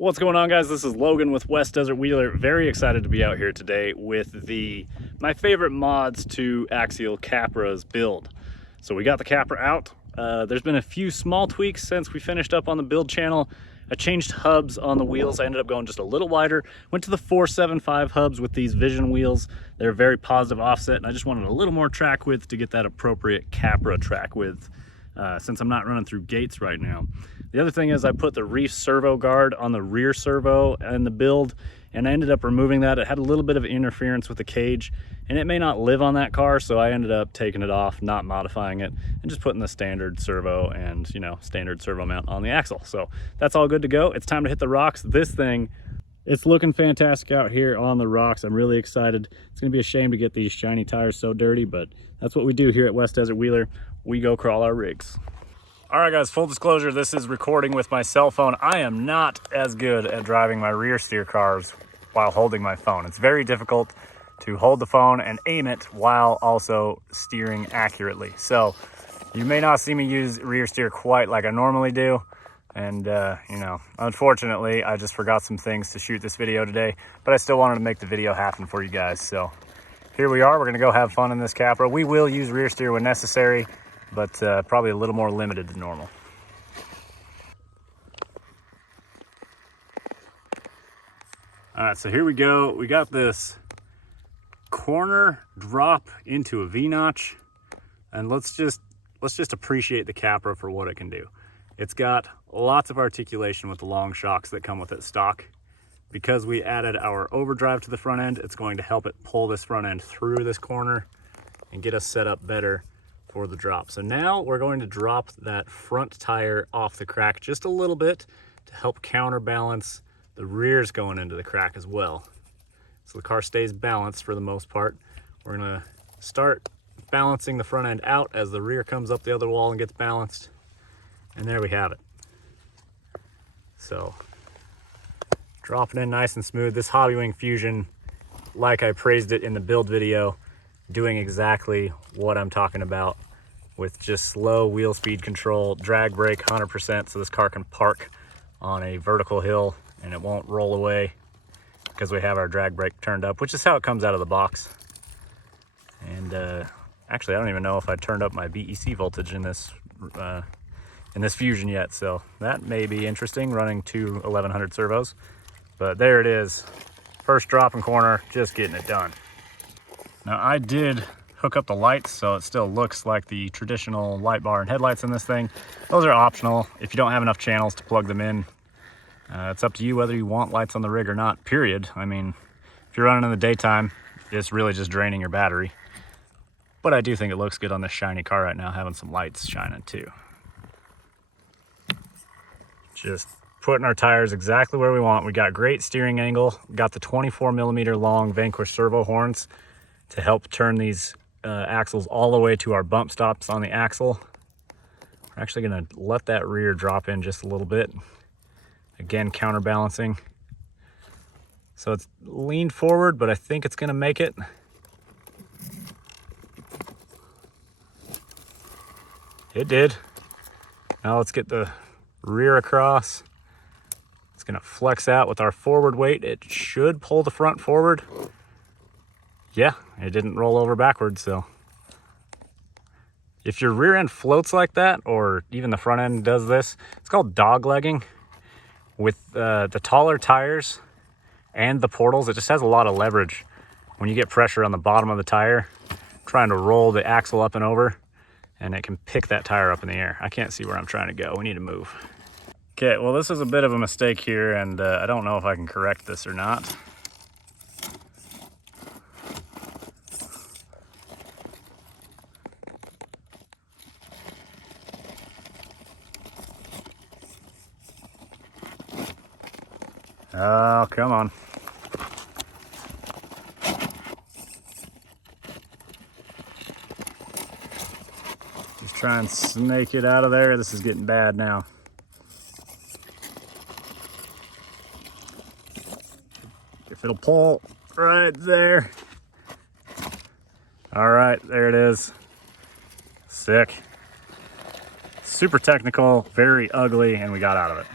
What's going on, guys? This is Logan with West Desert Wheeler. Very excited to be out here today with my favorite mods to Axial Capra's build. So we got the Capra out. There's been a few small tweaks since we finished up on the build channel. I changed hubs on the wheels. I ended up going just a little wider. Went to the 475 hubs with these Vision wheels. They're very positive offset, and I just wanted a little more track width to get that appropriate Capra track width since I'm not running through gates right now. The other thing is I put the Reefs servo guard on the rear servo in the build, and I ended up removing that. It had a little bit of interference with the cage, and it may not live on that car, so I ended up taking it off, not modifying it, and just putting the standard servo and, standard servo mount on the axle. So that's all good to go. It's time to hit the rocks. This thing, it's looking fantastic out here on the rocks. I'm really excited. It's gonna be a shame to get these shiny tires so dirty, but that's what we do here at West Desert Wheeler. We go crawl our rigs. All right, guys, full disclosure, this is recording with my cell phone. I am not as good at driving my rear steer cars while holding my phone. It's very difficult to hold the phone and aim it while also steering accurately. So you may not see me use rear steer quite like I normally do. And, unfortunately, I just forgot some things to shoot this video today, but I still wanted to make the video happen for you guys. So here we are. We're gonna go have fun in this Capra. We will use rear steer when necessary, but probably a little more limited than normal. All right, so here we go. We got this corner drop into a V-notch, and let's just appreciate the Capra for what it can do. It's got lots of articulation with the long shocks that come with it stock. Because we added our overdrive to the front end, it's going to help it pull this front end through this corner and get us set up better for the drop. So now we're going to drop that front tire off the crack just a little bit to help counterbalance the rears going into the crack as well. So the car stays balanced for the most part. We're gonna start balancing the front end out as the rear comes up the other wall and gets balanced. And there we have it. So dropping in nice and smooth. This Hobbywing Fusion, like I praised it in the build video, doing exactly what I'm talking about with just slow wheel speed control, drag brake 100%, so this car can park on a vertical hill and it won't roll away because we have our drag brake turned up, which is how it comes out of the box. And actually, I don't even know if I turned up my VEC voltage in this Fusion yet, so that may be interesting, running two 1100 servos. But there it is, first drop and corner, just getting it done. Now I did hook up the lights, so it still looks like the traditional light bar and headlights in this thing. Those are optional if you don't have enough channels to plug them in. It's up to you whether you want lights on the rig or not, period. I mean, if you're running in the daytime, it's really just draining your battery. But I do think it looks good on this shiny car right now, having some lights shining too. Just putting our tires exactly where we want. We got great steering angle, got the 24mm long Vanquish servo horns to help turn these axles all the way to our bump stops on the axle. We're actually gonna let that rear drop in just a little bit. Again, counterbalancing. So it's leaned forward, but I think it's gonna make it. It did. Now let's get the rear across. It's gonna flex out with our forward weight. It should pull the front forward. Yeah, it didn't roll over backwards, so. If your rear end floats like that, or even the front end does this, it's called dog legging. With the taller tires and the portals, it just has a lot of leverage. When you get pressure on the bottom of the tire, trying to roll the axle up and over, and it can pick that tire up in the air. I can't see where I'm trying to go. We need to move. Okay, well, this is a bit of a mistake here, and I don't know if I can correct this or not. Oh, come on. Just try and snake it out of there. This is getting bad now. If it'll pull right there. All right, there it is. Sick. Super technical, very ugly, and we got out of it.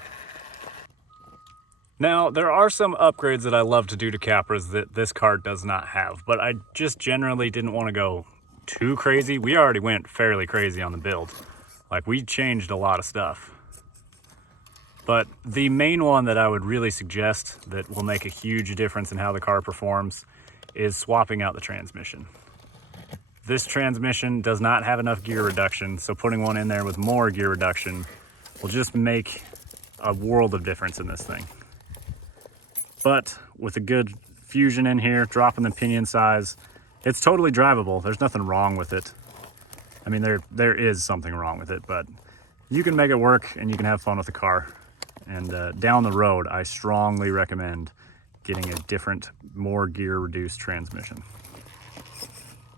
Now, there are some upgrades that I love to do to Capras that this car does not have, but I just generally didn't want to go too crazy. We already went fairly crazy on the build. Like, we changed a lot of stuff. But the main one that I would really suggest that will make a huge difference in how the car performs is swapping out the transmission. This transmission does not have enough gear reduction, so putting one in there with more gear reduction will just make a world of difference in this thing. But with a good Fusion in here, dropping the pinion size, it's totally drivable. There's nothing wrong with it. I mean, there is something wrong with it, but you can make it work and you can have fun with the car. And down the road, I strongly recommend getting a different, more gear reduced transmission.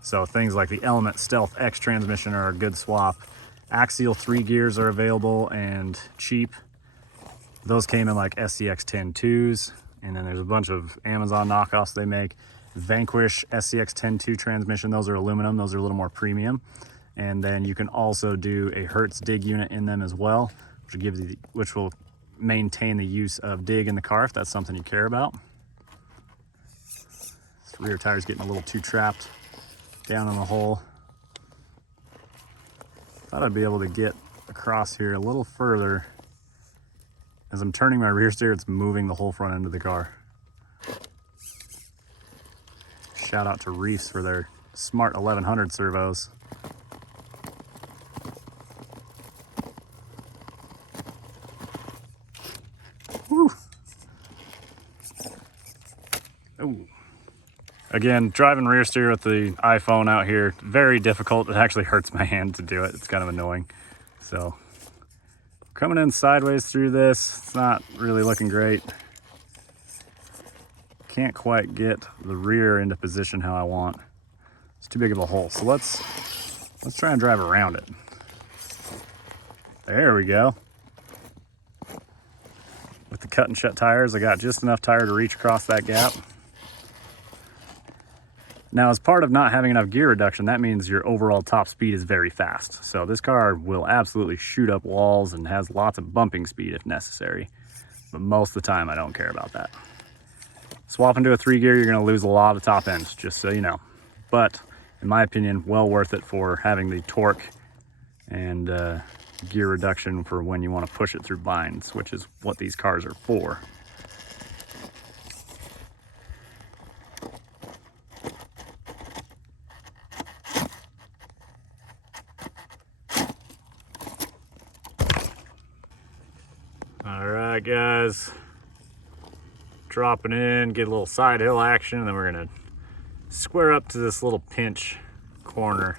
So things like the Element Stealth X transmission are a good swap. Axial 3 gears are available and cheap. Those came in like SCX 10.2s, and then there's a bunch of Amazon knockoffs they make. Vanquish SCX 10.2 transmission, those are aluminum, those are a little more premium. And then you can also do a Hertz dig unit in them as well, which will maintain the use of dig in the car if that's something you care about. This rear tire's getting a little too trapped down in the hole. Thought I'd be able to get across here a little further. As I'm turning my rear steer, it's moving the whole front end of the car. Shout out to Reefs for their smart 1100 servos. Woo. Ooh. Again, driving rear steer with the iPhone out here, very difficult. It actually hurts my hand to do it. It's kind of annoying. So, coming in sideways through this, it's not really looking great. Can't quite get the rear into position how I want. It's too big of a hole. So let's try and drive around it. There we go. With the cut and shut tires, I got just enough tire to reach across that gap. Now, as part of not having enough gear reduction, that means your overall top speed is very fast. So this car will absolutely shoot up walls and has lots of bumping speed if necessary. But most of the time, I don't care about that. Swapping to a 3 gear, you're gonna lose a lot of top ends, just so you know. But in my opinion, well worth it for having the torque and gear reduction for when you wanna push it through binds, which is what these cars are for. All right, guys, dropping in, get a little side hill action, and then we're gonna square up to this little pinch corner.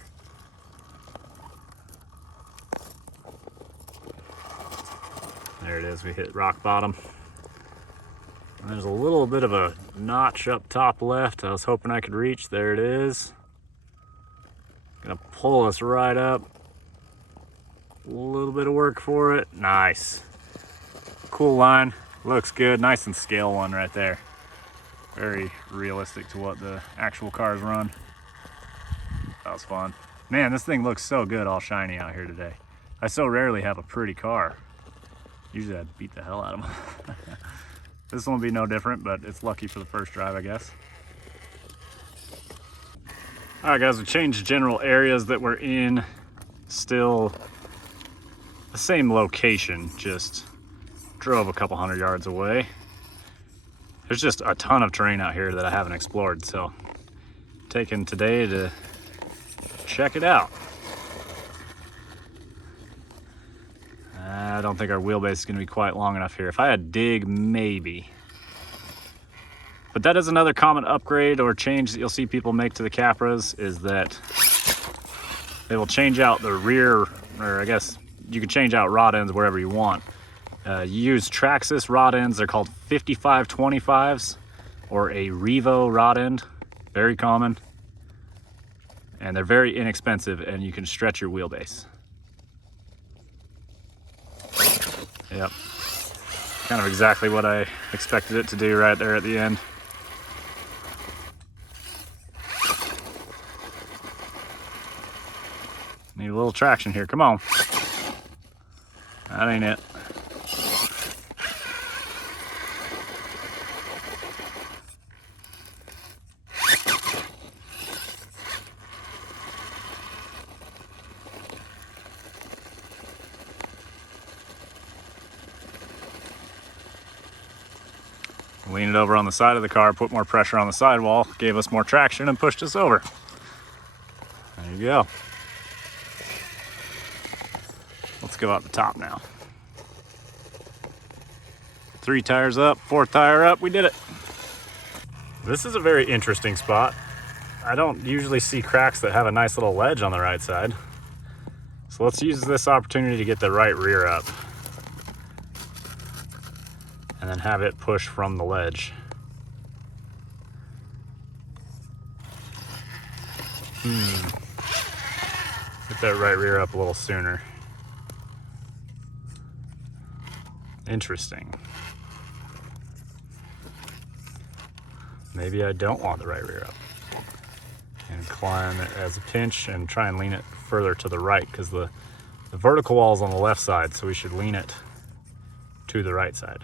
There it is, we hit rock bottom. And there's a little bit of a notch up top left. I was hoping I could reach. There it is. Gonna pull us right up. A little bit of work for it. Nice. Cool line. Looks good. Nice and scale one right there. Very realistic to what the actual cars run. That was fun. Man, this thing looks so good all shiny out here today. I so rarely have a pretty car. Usually I'd beat the hell out of them. This one will be no different, but it's lucky for the first drive, I guess. All right, guys, we changed general areas that we're in. Still the same location, just drove a couple hundred yards away. There's just a ton of terrain out here that I haven't explored, so taking today to check it out. I don't think our wheelbase is going to be quite long enough here. If I had dig, maybe. But that is another common upgrade or change that you'll see people make to the Capras, is that they will change out the rear, or I guess you can change out rod ends wherever you want. You use Traxxas rod ends. They're called 5525s or a Revo rod end. Very common. And they're very inexpensive, and you can stretch your wheelbase. Yep. Kind of exactly what I expected it to do right there at the end. Need a little traction here. Come on. That ain't it. Lean it over on the side of the car, put more pressure on the sidewall, gave us more traction and pushed us over. There you go. Let's go out the top now. 3 tires up, 4th tire up, we did it. This is a very interesting spot. I don't usually see cracks that have a nice little ledge on the right side. So let's use this opportunity to get the right rear up. And then have it push from the ledge. Get that right rear up a little sooner. Interesting. Maybe I don't want the right rear up. And climb it as a pinch and try and lean it further to the right, because the vertical wall is on the left side, so we should lean it to the right side.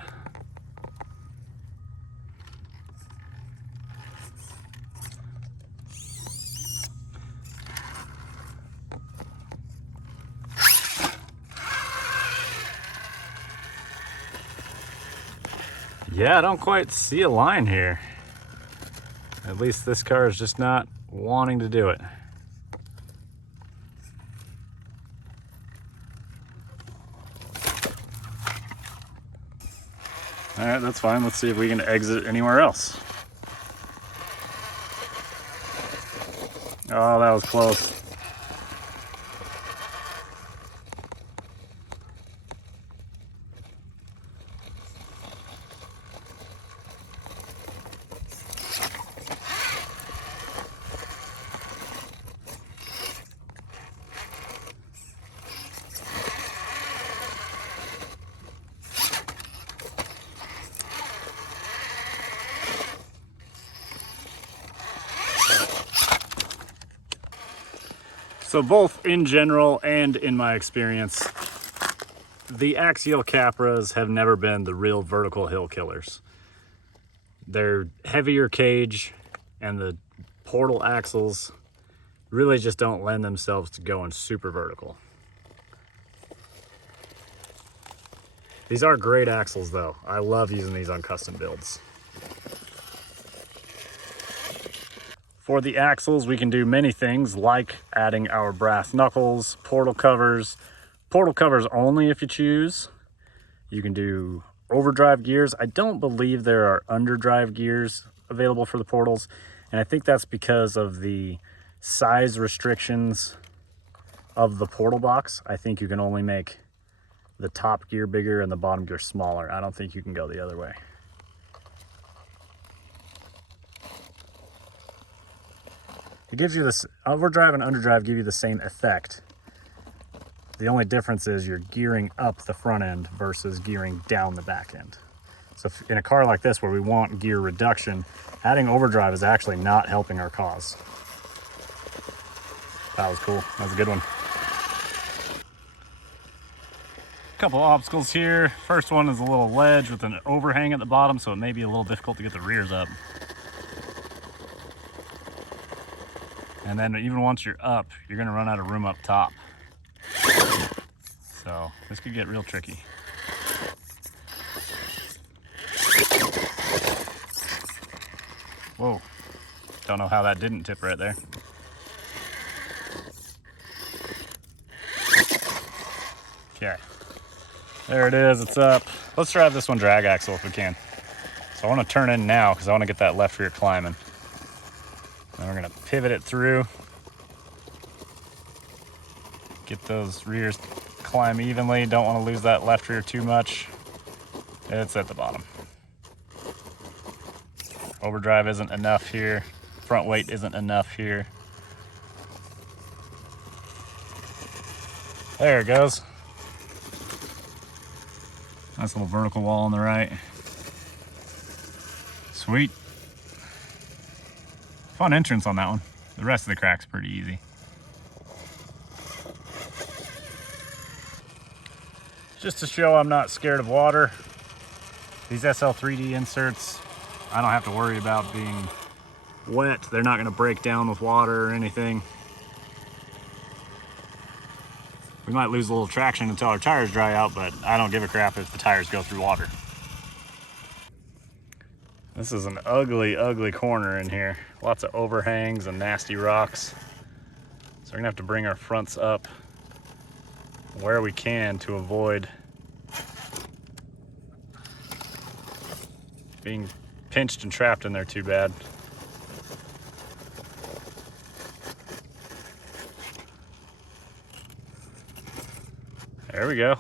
Yeah, I don't quite see a line here. At least this car is just not wanting to do it. All right, that's fine. Let's see if we can exit anywhere else. Oh, that was close. So both in general and in my experience, the Axial Capras have never been the real vertical hill killers. They're heavier cage, and the portal axles really just don't lend themselves to going super vertical. These are great axles though. I love using these on custom builds. For the axles, we can do many things like adding our brass knuckles, portal covers only if you choose. You can do overdrive gears. I don't believe there are underdrive gears available for the portals, and I think that's because of the size restrictions of the portal box. I think you can only make the top gear bigger and the bottom gear smaller. I don't think you can go the other way. It gives you this, overdrive and underdrive give you the same effect. The only difference is you're gearing up the front end versus gearing down the back end. So if, in a car like this where we want gear reduction, adding overdrive is actually not helping our cause. That was cool. That was a good one. Couple obstacles here. First one is a little ledge with an overhang at the bottom, so it may be a little difficult to get the rears up. And then even once you're up, you're gonna run out of room up top. So this could get real tricky. Whoa, don't know how that didn't tip right there. Okay, there it is, it's up. Let's drive this one drag axle if we can. So I wanna turn in now because I wanna get that left rear climbing. Then we're gonna pivot it through. Get those rears climb evenly. Don't wanna lose that left rear too much. It's at the bottom. Overdrive isn't enough here. Front weight isn't enough here. There it goes. Nice little vertical wall on the right. Sweet. Fun entrance on that one. The rest of the crack's pretty easy. Just to show I'm not scared of water, these SL3D inserts, I don't have to worry about being wet. They're not gonna break down with water or anything. We might lose a little traction until our tires dry out, but I don't give a crap if the tires go through water. This is an ugly, ugly corner in here. Lots of overhangs and nasty rocks. So we're gonna have to bring our fronts up where we can to avoid being pinched and trapped in there too bad. There we go.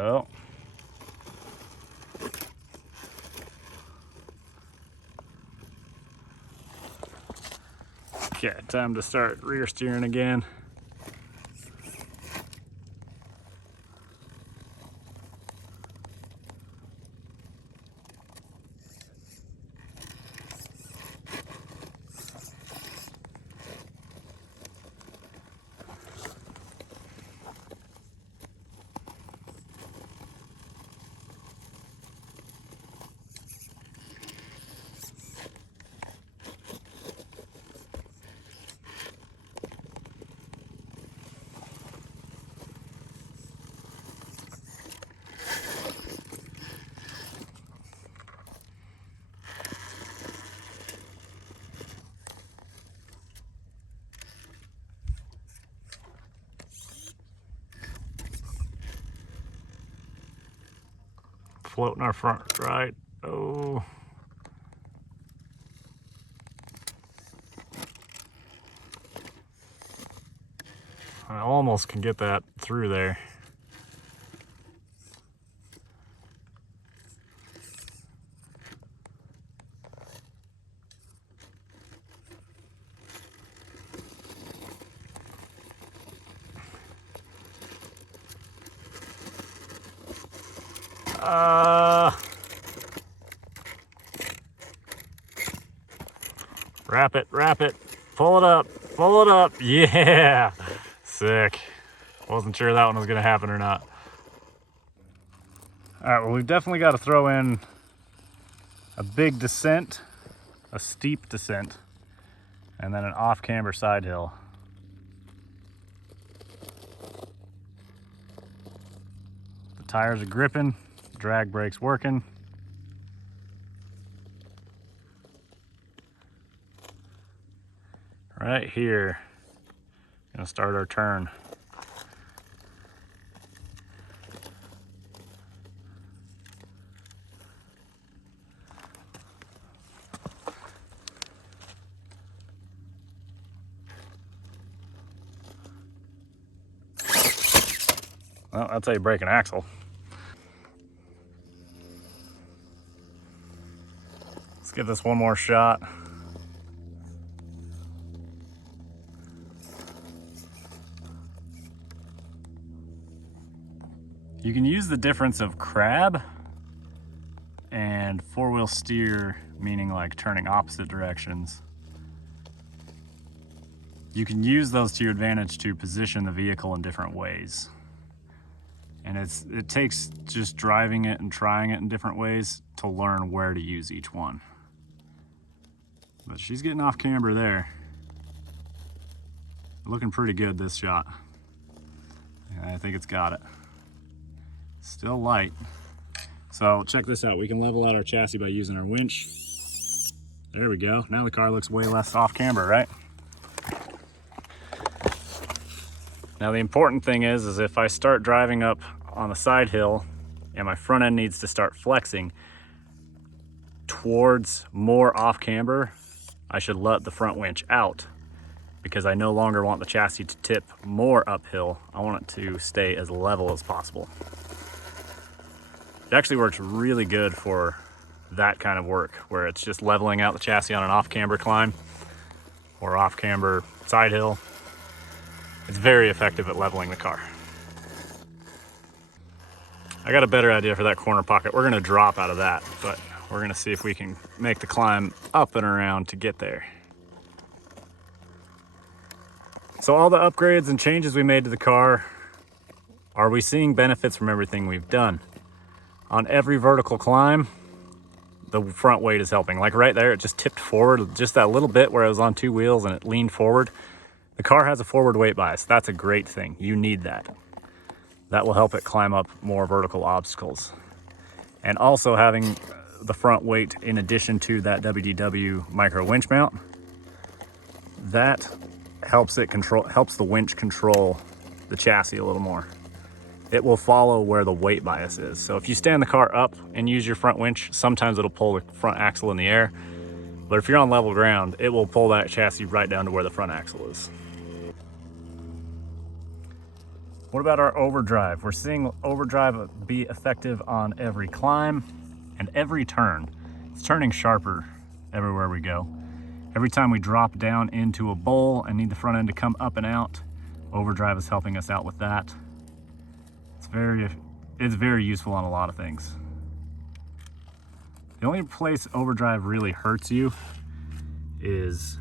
Oh. Okay, time to start rear steering again. Floating our front right. Oh. I almost can get that through there. Wrap it, pull it up, yeah, sick. Wasn't sure that one was gonna happen or not. All right, well, we've definitely got to throw in a big descent, a steep descent, and then an off-camber side hill. The tires are gripping, drag brake's working. Right here, gonna start our turn. Well, that's how you break an axle. Let's give this one more shot. You can use the difference of crab and four-wheel steer, meaning like turning opposite directions. You can use those to your advantage to position the vehicle in different ways. And it takes just driving it and trying it in different ways to learn where to use each one. But she's getting off camber there. Looking pretty good this shot. I think it's got it. Still light. So check this out. We can level out our chassis by using our winch. There we go. Now the car looks way less off camber, right? Now the important thing is if I start driving up on the side hill and my front end needs to start flexing towards more off camber, I should let the front winch out because I no longer want the chassis to tip more uphill. I want it to stay as level as possible. It actually works really good for that kind of work where it's just leveling out the chassis on an off-camber climb or off-camber side hill. It's very effective at leveling the car. I got a better idea for that corner pocket. We're gonna drop out of that, but we're gonna see if we can make the climb up and around to get there. So all the upgrades and changes we made to the car, are we seeing benefits from everything we've done? On every vertical climb, the front weight is helping. Like right there, it just tipped forward just that little bit where I was on two wheels and it leaned forward. The car has a forward weight bias. That's a great thing. You need that. That will help it climb up more vertical obstacles. And also having the front weight in addition to that WDW micro winch mount, that helps the winch control the chassis a little more. It will follow where the weight bias is. So if you stand the car up and use your front winch, sometimes it'll pull the front axle in the air. But if you're on level ground, it will pull that chassis right down to where the front axle is. What about our overdrive? We're seeing overdrive be effective on every climb and every turn. It's turning sharper everywhere we go. Every time we drop down into a bowl and need the front end to come up and out, overdrive is helping us out with that. It's very useful on a lot of things. The only place overdrive really hurts you is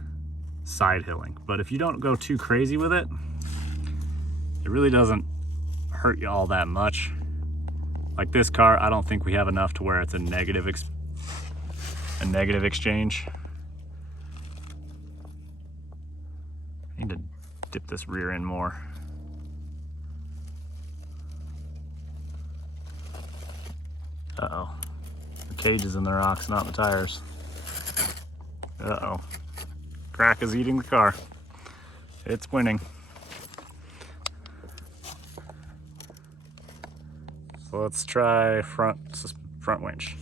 side hilling. But if you don't go too crazy with it, it really doesn't hurt you all that much. Like this car, I don't think we have enough to where it's a negative exchange. I need to dip this rear end more. Uh-oh. The cage is in the rocks, not the tires. Uh-oh. Crack is eating the car. It's winning. So let's try front winch.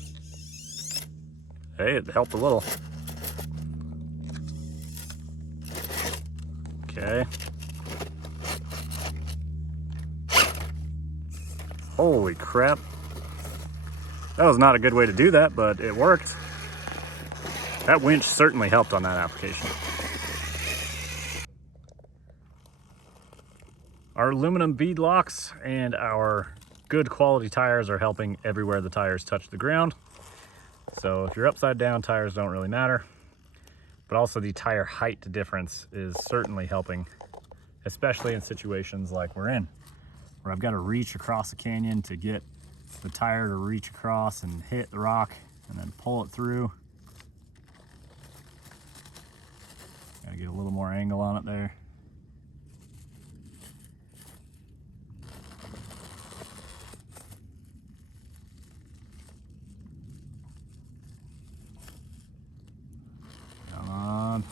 Hey, it helped a little. Okay. Holy crap. That was not a good way to do that, but it worked. That winch certainly helped on that application. Our aluminum bead locks and our good quality tires are helping everywhere the tires touch the ground. So if you're upside down, tires don't really matter. But also the tire height difference is certainly helping, especially in situations like we're in, where I've got to reach across the canyon to get the tire to reach across and hit the rock and then pull it through. Gotta get a little more angle on it there. Come on.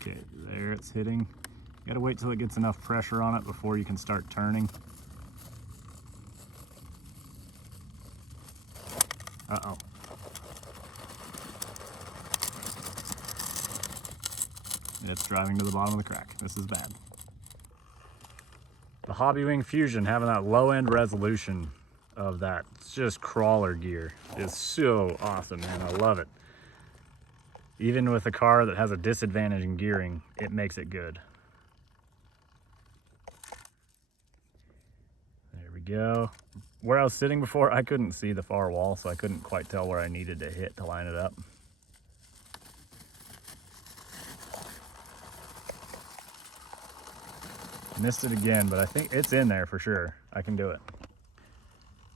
Okay, there it's hitting. You gotta wait till it gets enough pressure on it before you can start turning. Uh-oh. It's driving to the bottom of the crack. This is bad. The Hobbywing Fusion, having that low-end resolution of that, it's just crawler gear, is so awesome, man. I love it. Even with a car that has a disadvantage in gearing, it makes it good. There we go. Where I was sitting before, I couldn't see the far wall, so I couldn't quite tell where I needed to hit to line it up. Missed it again, but I think it's in there for sure. I can do it.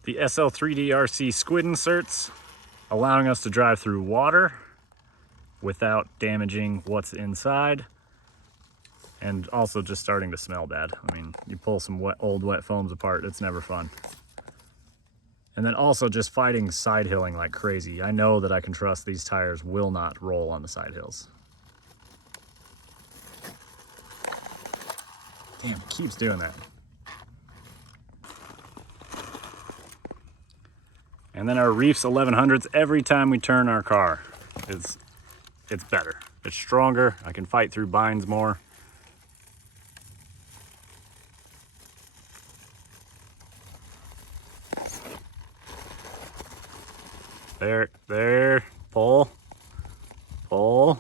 The SL3D-RC Squid'n'serts, allowing us to drive through water without damaging what's inside, and also just starting to smell bad. I mean, you pull some old wet foams apart, it's never fun. And then also just fighting side hilling like crazy. I know that I can trust these tires will not roll on the side hills. Damn, it keeps doing that. And then our Reefs 1100s, every time we turn our car, it's better. It's stronger. I can fight through binds more. There, pull, pull,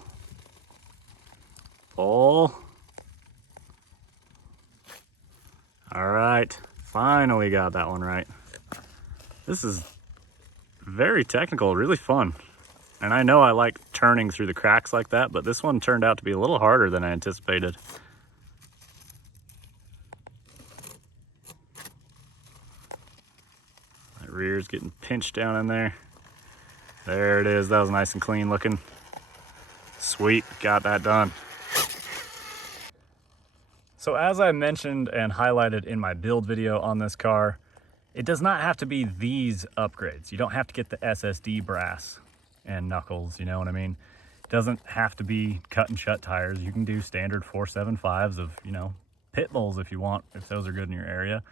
pull. All right, finally got that one right. This is very technical, really fun. And I know I like turning through the cracks like that, but this one turned out to be a little harder than I anticipated. That rear's getting pinched down in there. There it is, that was nice and clean looking. Sweet, got that done. So as I mentioned and highlighted in my build video on this car, it does not have to be these upgrades. You don't have to get the SSD brass and knuckles, you know what I mean? It doesn't have to be cut and shut tires. You can do standard 475s of, you know, pit bulls if you want, if those are good in your area.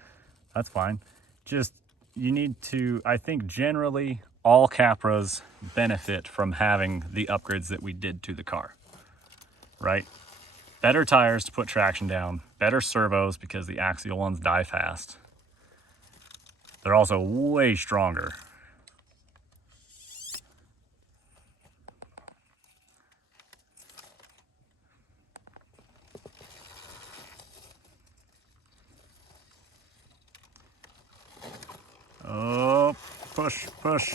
That's fine. Just, you need to, I think generally all Capras benefit from having the upgrades that we did to the car, right? Better tires to put traction down, better servos because the axial ones die fast. They're also way stronger. Oh, push, push.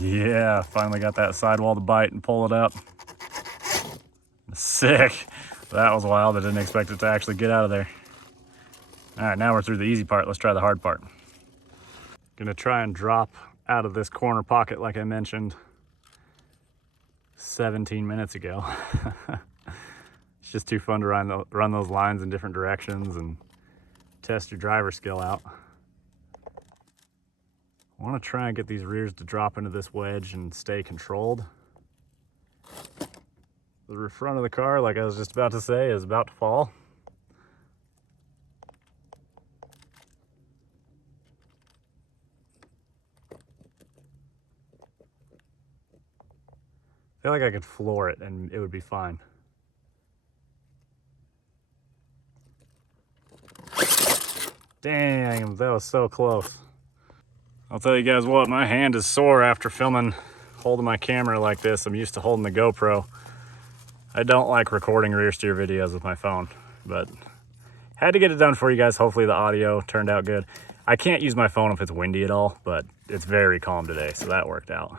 Yeah, finally got that sidewall to bite and pull it up. Sick. That was wild. I didn't expect it to actually get out of there. All right, now we're through the easy part. Let's try the hard part. Gonna try and drop out of this corner pocket like I mentioned 17 minutes ago. It's just too fun to run those lines in different directions and test your driver skill out. I want to try and get these rears to drop into this wedge and stay controlled. The front of the car, like I was just about to say, is about to fall. I feel like I could floor it and it would be fine. Dang, that was so close. I'll tell you guys what, my hand is sore after holding my camera like this. I'm used to holding the GoPro. I don't like recording rear steer videos with my phone, but had to get it done for you guys. Hopefully the audio turned out good. I can't use my phone if it's windy at all, but it's very calm today, so that worked out.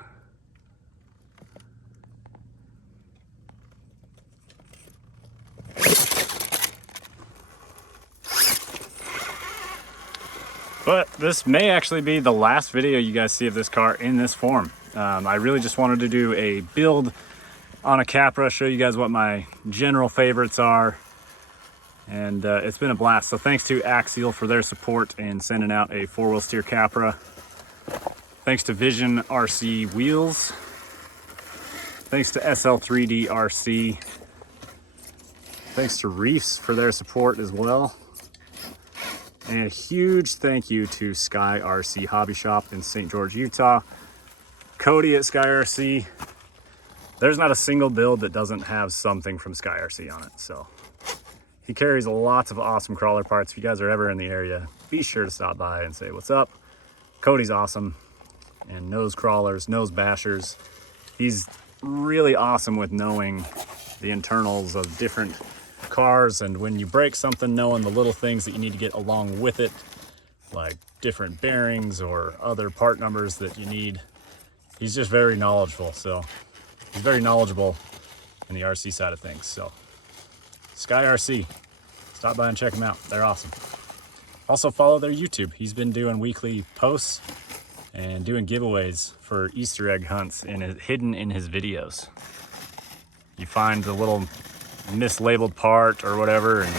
But this may actually be the last video you guys see of this car in this form. I really just wanted to do a build on a Capra, show you guys what my general favorites are. And it's been a blast. So thanks to Axial for their support in sending out a 4-wheel steer Capra. Thanks to Vision RC Wheels. Thanks to SL3D RC. Thanks to Reefs for their support as well. And a huge thank you to Sky RC Hobby Shop in St. George, Utah. Cody at Sky RC. There's not a single build that doesn't have something from Sky RC on it. So he carries lots of awesome crawler parts. If you guys are ever in the area, be sure to stop by and say what's up. Cody's awesome and knows crawlers, knows bashers. He's really awesome with knowing the internals of different cars, and when you break something, knowing the little things that you need to get along with it, like different bearings or other part numbers that you need. He's just very knowledgeable. So he's very knowledgeable in the RC side of things. So Sky RC, stop by and check them out. They're awesome. Also follow their YouTube. He's been doing weekly posts and doing giveaways for Easter egg hunts hidden in his videos. You find the little mislabeled part or whatever, and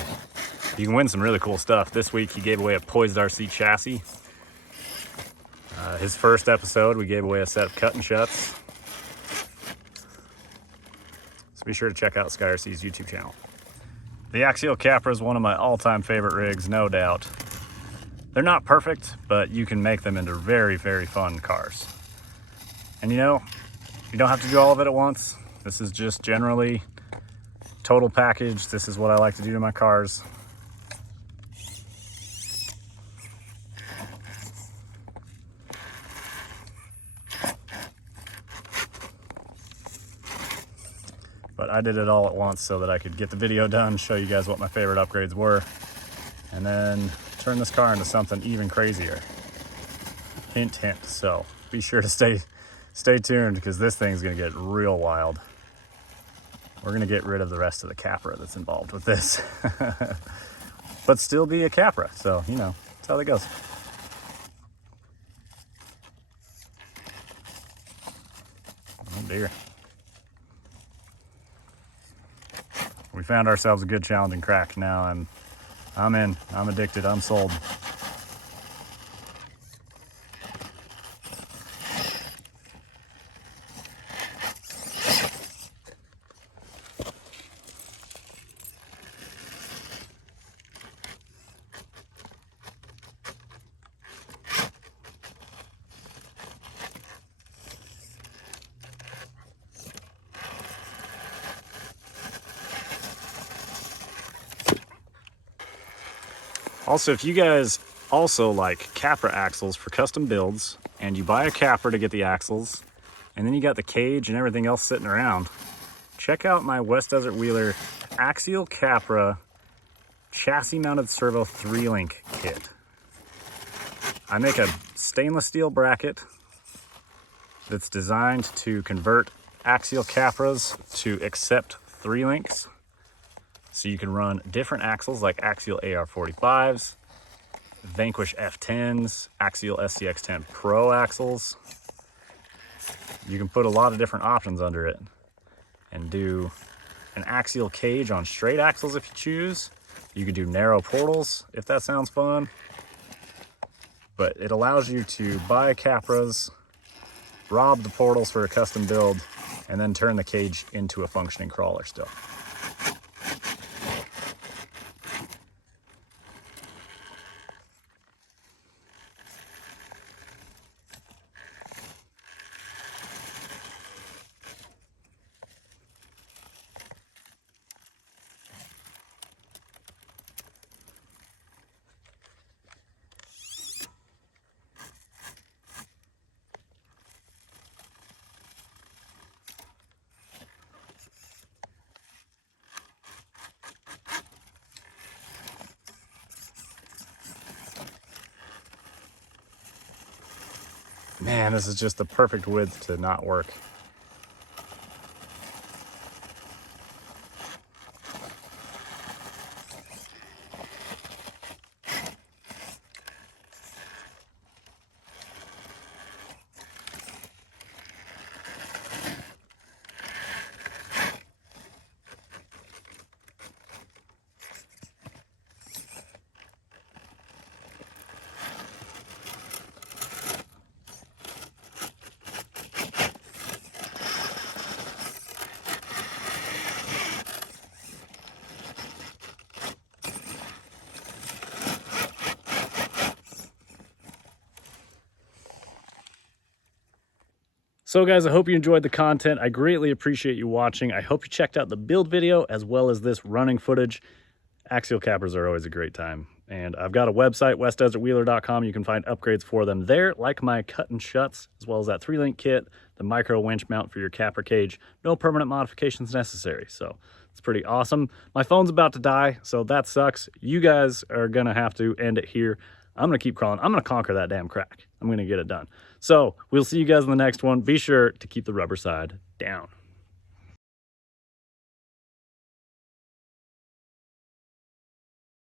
you can win some really cool stuff. This week he gave away a Poised RC chassis. His first episode we gave away a set of cut and shuts. So be sure to check out Sky RC's YouTube channel. The Axial Capra is one of my all-time favorite rigs, no doubt. They're not perfect, but you can make them into very, very fun cars. And you know, you don't have to do all of it at once. This is just generally total package. This is what I like to do to my cars. But I did it all at once so that I could get the video done, show you guys what my favorite upgrades were, and then turn this car into something even crazier. Hint, hint. So be sure to stay tuned, because this thing's gonna get real wild. We're gonna get rid of the rest of the Capra that's involved with this. But still be a Capra, so you know, that's how that goes. here. We found ourselves a good challenging crack now, and I'm in. I'm addicted. I'm sold. Also, if you guys also like Capra axles for custom builds, and you buy a Capra to get the axles, and then you got the cage and everything else sitting around, check out my West Desert Wheeler Axial Capra chassis mounted servo 3-link kit. I make a stainless steel bracket that's designed to convert Axial Capras to accept 3-links. So you can run different axles like Axial AR45s, Vanquish F10s, Axial SCX10 Pro axles. You can put a lot of different options under it and do an axial cage on straight axles if you choose. You could do narrow portals if that sounds fun. But it allows you to buy Capras, rob the portals for a custom build, and then turn the cage into a functioning crawler still. Man, this is just the perfect width to not work. So guys, I hope you enjoyed the content. I greatly appreciate you watching. I hope you checked out the build video as well as this running footage. Axial Capras are always a great time. And I've got a website, westdesertwheeler.com. You can find upgrades for them there, like my cut and shuts, as well as that 3-link kit, the micro winch mount for your Capra cage. No permanent modifications necessary. So it's pretty awesome. My phone's about to die, so that sucks. You guys are gonna have to end it here. I'm gonna keep crawling. I'm gonna conquer that damn crack. I'm gonna get it done. So we'll see you guys in the next one. Be sure to keep the rubber side down.